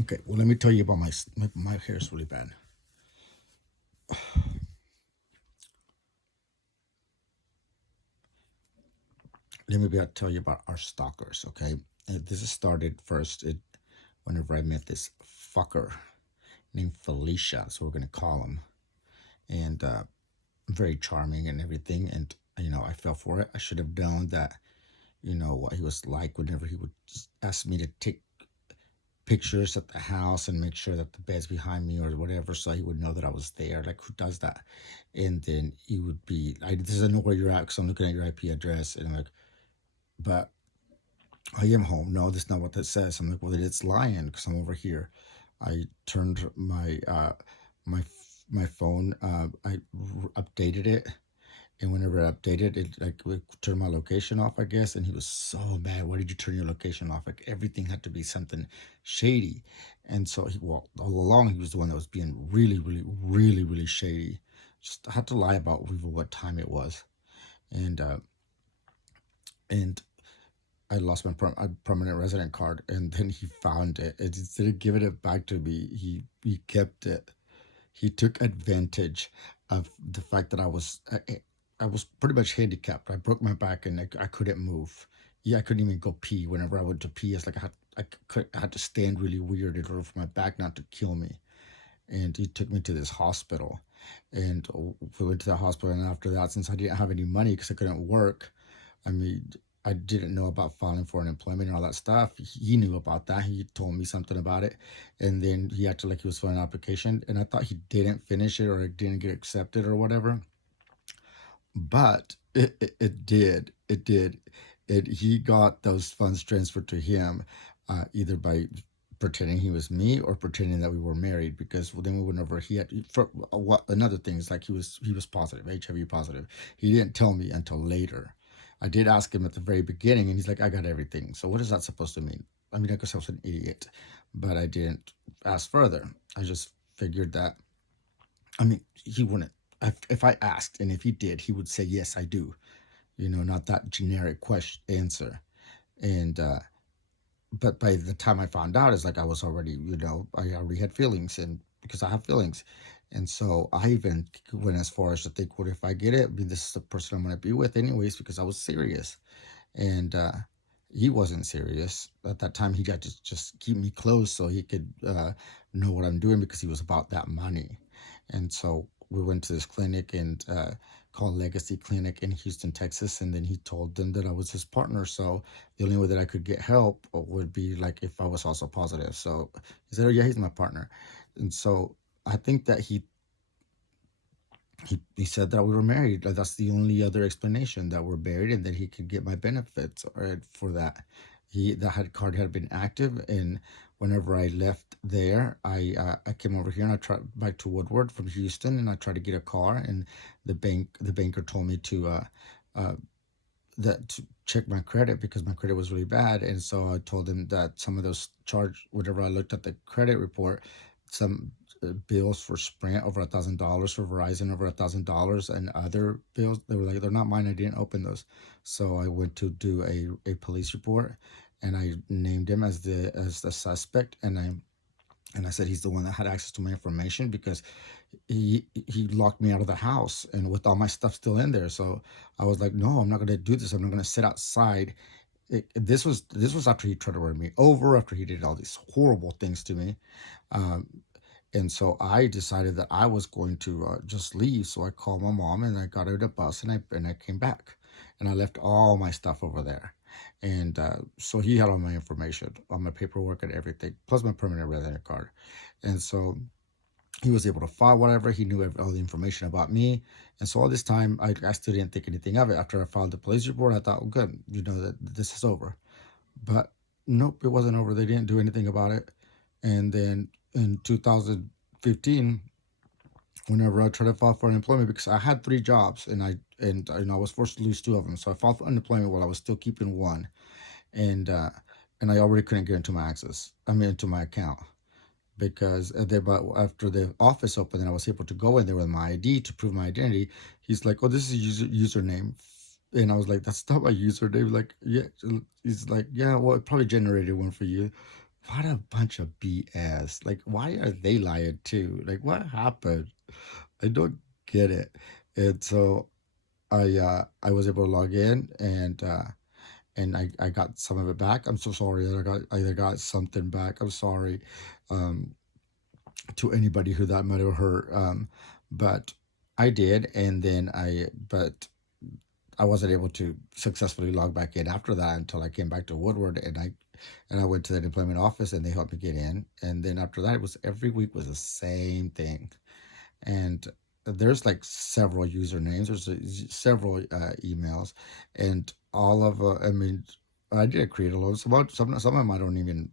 Okay, well, let me tell you about my hair is really bad. Let me tell you about our stalkers, okay? This is started first whenever I met this fucker named Felicia, so we're gonna call him, and very charming and everything. And I fell for it. I should have known that, what he was like whenever he would just ask me to take pictures at the house and make sure that the bed's behind me or whatever, so he would know that I was there. Like, who does that? And then he would be like, "Does I know where you're at because I'm looking at your IP address," and I'm like, "But I am home." "No, that's not what that says." I'm like, "Well, then it's lying because I'm over here." I turned my my phone. I updated it, and whenever I updated it, like, it turned my location off, I guess. And he was so mad. "Why did you turn your location off?" Like, everything had to be something shady. And so well, all along he was the one that was being really, really, really, really shady. Just had to lie about what time it was, and and I lost my permanent resident card, and then he found it. And instead of giving it back to me, he kept it. He took advantage of the fact that I was pretty much handicapped. I broke my back and I couldn't move. Yeah, I couldn't even go pee. Whenever I went to pee, it's like I had to stand really weird in order for my back not to kill me. And he took me to this hospital, and we went to the hospital. And after that, since I didn't have any money because I couldn't work, I mean, I didn't know about filing for unemployment and all that stuff. He knew about that. He told me something about it. And then he acted like he was filling an application. And I thought he didn't finish it or it didn't get accepted or whatever. But it did. It did. He got those funds transferred to him, either by pretending he was me or pretending that we were married, because then we went over, he had, for what, another thing is, like, he was positive, HIV positive. He didn't tell me until later. I did ask him at the very beginning, and he's like, "I got everything." So what is that supposed to mean? I mean, I guess I was an idiot, but I didn't ask further. I just figured that, I mean, he wouldn't, if I asked, and if he did, he would say, "Yes, I do." Not that generic question answer. And but by the time I found out, it's like I was already, I already had feelings, and because I have feelings. And so I even went as far as to think, what if I get it? I mean, this is the person I'm going to be with anyways, because I was serious. And he wasn't serious at that time. He got to just keep me close so he could know what I'm doing, because he was about that money. And so we went to this clinic, and called Legacy Clinic in Houston, Texas. And then he told them that I was his partner. So the only way that I could get help would be like if I was also positive. So he said, "Oh yeah, he's my partner." And so I think that he said that we were married. Like, that's the only other explanation, that we're married, and that he could get my benefits, right, for that. Card had been active, and whenever I left there, I came over here, and I tried back to Woodward from Houston, and I tried to get a car, and the banker told me to check my credit, because my credit was really bad. And so I told him that some of those whenever I looked at the credit report, some bills for Sprint over $1,000, for Verizon over $1,000, and other bills, they were like, "They're not mine. I didn't open those." So I went to do a police report, and I named him as the suspect, and I said he's the one that had access to my information, because he locked me out of the house, and with all my stuff still in there. So I was like, "No, I'm not going to do this. I'm not going to sit outside." This was after he tried to run me over, after he did all these horrible things to me. um, and so I decided that I was going to just leave. So I called my mom, and I got her the bus, and I came back, and I left all my stuff over there. And so he had all my information, all my paperwork and everything, plus my permanent resident card. And so he was able to file whatever. He knew all the information about me. And so all this time, I still didn't think anything of it. After I filed the police report, I thought, "Oh, good, that this is over." But nope, it wasn't over. They didn't do anything about it. And then in 2015, whenever I tried to file for unemployment, because I had 3 jobs, and I was forced to lose 2 of them. So I filed for unemployment while I was still keeping one. And I already couldn't get into my into my account, because but after the office opened and I was able to go in there with my ID to prove my identity, he's like, "Oh, this is username." And I was like, "That's not my username." Like, yeah. He's like, "Yeah, well, it probably generated one for you." what a bunch of BS. Like, why are they lying too? Like, what happened? I don't get it. And so I was able to log in, and I got some of it back. I'm so sorry that I got something back. I'm sorry um, to anybody who that might have hurt. But I did, and then but I wasn't able to successfully log back in after that until I came back to Woodward, and I went to the employment office and they helped me get in. And then after that, it was every week was the same thing. And there's like several usernames, there's several emails, and all of I mean, I did create a load. Some of them I don't even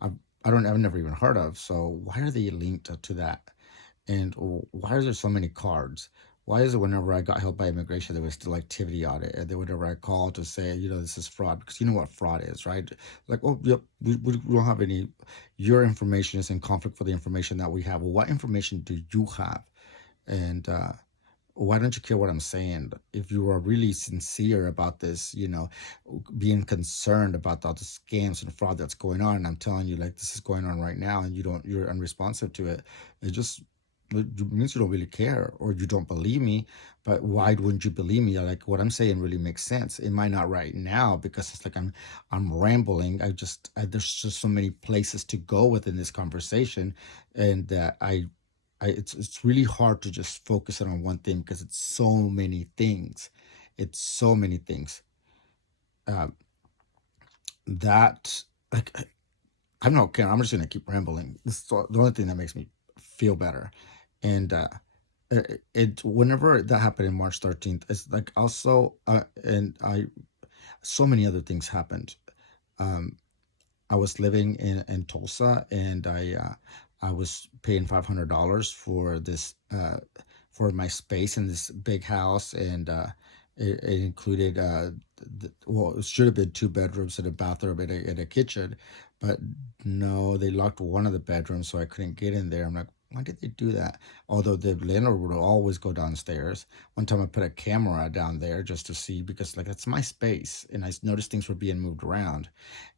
I've, I've never even heard of. So why are they linked to that? And why are there so many cards? Why is it whenever I got help by immigration, there was still activity audit, and then whenever I called to say, this is fraud, because you know what fraud is, right? Like, oh, yep, we don't have any, your information is in conflict for the information that we have. Well, what information do you have? And why don't you care what I'm saying? If you are really sincere about this, being concerned about all the scams and fraud that's going on, and I'm telling you, like, this is going on right now, and you're unresponsive to it. It means you don't really care, or you don't believe me. But why wouldn't you believe me? Like, what I'm saying really makes sense. It might not right now, because it's like I'm rambling. There's just so many places to go within this conversation, and that it's really hard to just focus it on one thing, because it's so many things. It's so many things uh, that, like, I'm not kidding. I'm just gonna keep rambling. This is the only thing that makes me feel better. And whenever that happened in March 13th, it's like also and I so many other things happened. Um, I was living in Tulsa, and I was paying $500 for this for my space in this big house, and it included well, it should have been two bedrooms and a bathroom and a kitchen, but no, they locked one of the bedrooms, so I couldn't get in there. I'm like, why did they do that? Although the landlord would always go downstairs. One time I put a camera down there just to see, because like that's my space, and I noticed things were being moved around,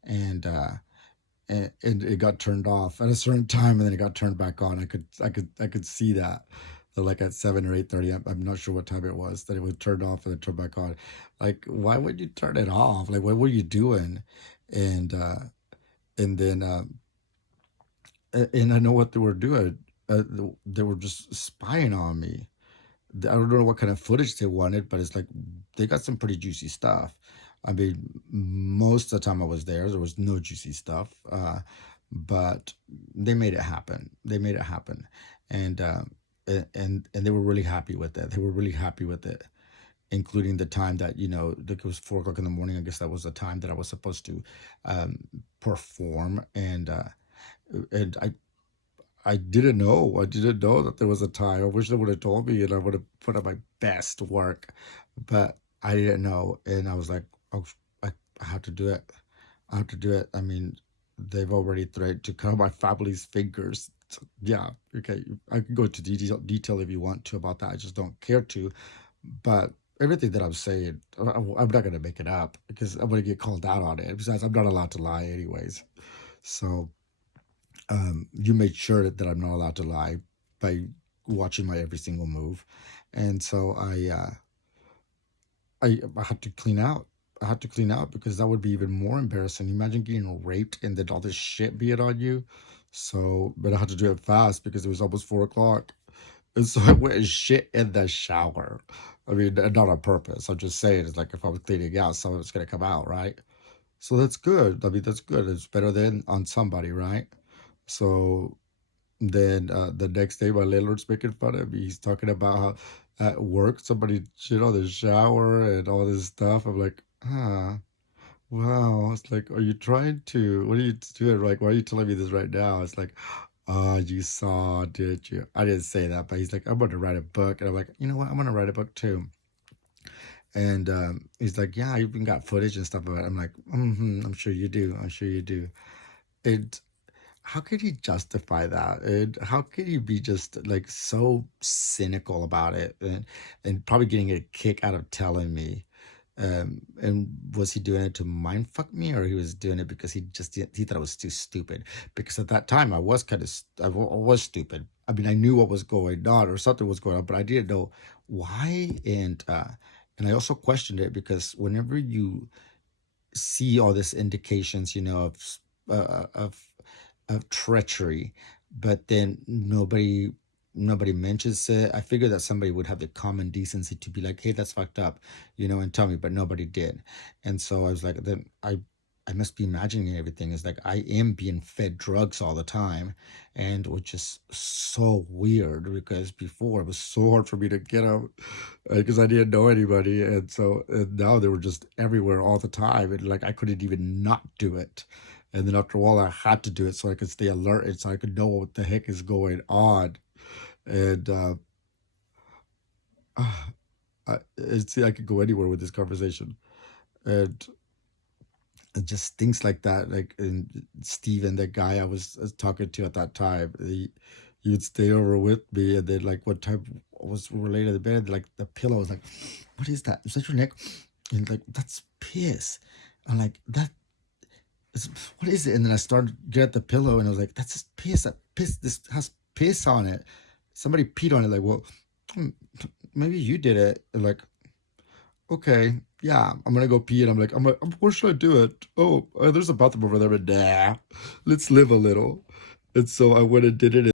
and and it got turned off at a certain time, and then it got turned back on. I could see that. So like at 7 or 8:30, I'm not sure what time it was, that it was turned off and then turned back on. Like, why would you turn it off? Like, what were you doing? And and then and I know what they were doing. They were just spying on me. I don't know what kind of footage they wanted, but it's like they got some pretty juicy stuff. I mean, most of the time I was there was no juicy stuff, but they made it happen. They made it happen, and and they were really happy with it. They were really happy with it, including the time that like it was 4 o'clock in the morning. I guess that was the time that I was supposed to um, perform, and I didn't know. I didn't know that there was a tie. I wish they would have told me, and I would have put up my best work. But I didn't know, and I was like, "Oh, I have to do it. I have to do it." I mean, they've already threatened to cut my family's fingers. So, yeah, okay. I can go into detail if you want to about that. I just don't care to. But everything that I'm saying, I'm not gonna make it up, because I'm gonna get called out on it. Besides, I'm not allowed to lie, anyways. So you made sure that I'm not allowed to lie by watching my every single move, and so I had to clean out. I had to clean out, because that would be even more embarrassing. Imagine getting raped and then all this shit being on you. So, but I had to do it fast, because it was almost 4 o'clock, and so I went and shit in the shower. I mean, not on purpose. I'm just saying, it's like if I was cleaning out, something's gonna come out, right? So that's good. I mean, that's good. It's better than on somebody, right? So then the next day, my landlord's making fun of me. He's talking about how at work somebody shit on the shower and all this stuff. I'm like, wow. It's like, are you trying to? What are you doing? Like, why are you telling me this right now? It's like, oh, you saw, did you? I didn't say that, but he's like, I'm going to write a book, and I'm like, you know what? I'm going to write a book too. And he's like, yeah, I even got footage and stuff of it. I'm like, I'm sure you do. I'm sure you do. It How could he justify that? And how could he be just like so cynical about it, and probably getting a kick out of telling me? And was he doing it to mind fuck me, or he was doing it because he thought it was too stupid? Because at that time I was kind of I was stupid. I mean, I knew what was going on or something was going on, but I didn't know why. And I also questioned it because whenever you see all these indications, of treachery, but then nobody mentions it. I figured that somebody would have the common decency to be like, "Hey, that's fucked up," and tell me, but nobody did. And so I was like, then I must be imagining everything. It's like I am being fed drugs all the time, and which is so weird because before it was so hard for me to get out because I didn't know anybody, and now they were just everywhere all the time, and like I couldn't even not do it. And then after a while, I had to do it so I could stay alert and so I could know what the heck is going on. And see, I could go anywhere with this conversation, and just things like that. Like and Steven, the guy I was talking to at that time, he would stay over with me, and then like one time I was related to the bed, like the pillow was like, "What is that? Is that your neck?" And like, "That's piss." I'm like, "What is it?" And then I started to get the pillow, and I was like, "That's just piss. That piss. This has piss on it. Somebody peed on it." Like, well, maybe you did it. And like, okay, yeah, I'm gonna go pee. And I'm like, where should I do it? Oh, there's a bathroom over there, but nah, let's live a little. And so I went and did it.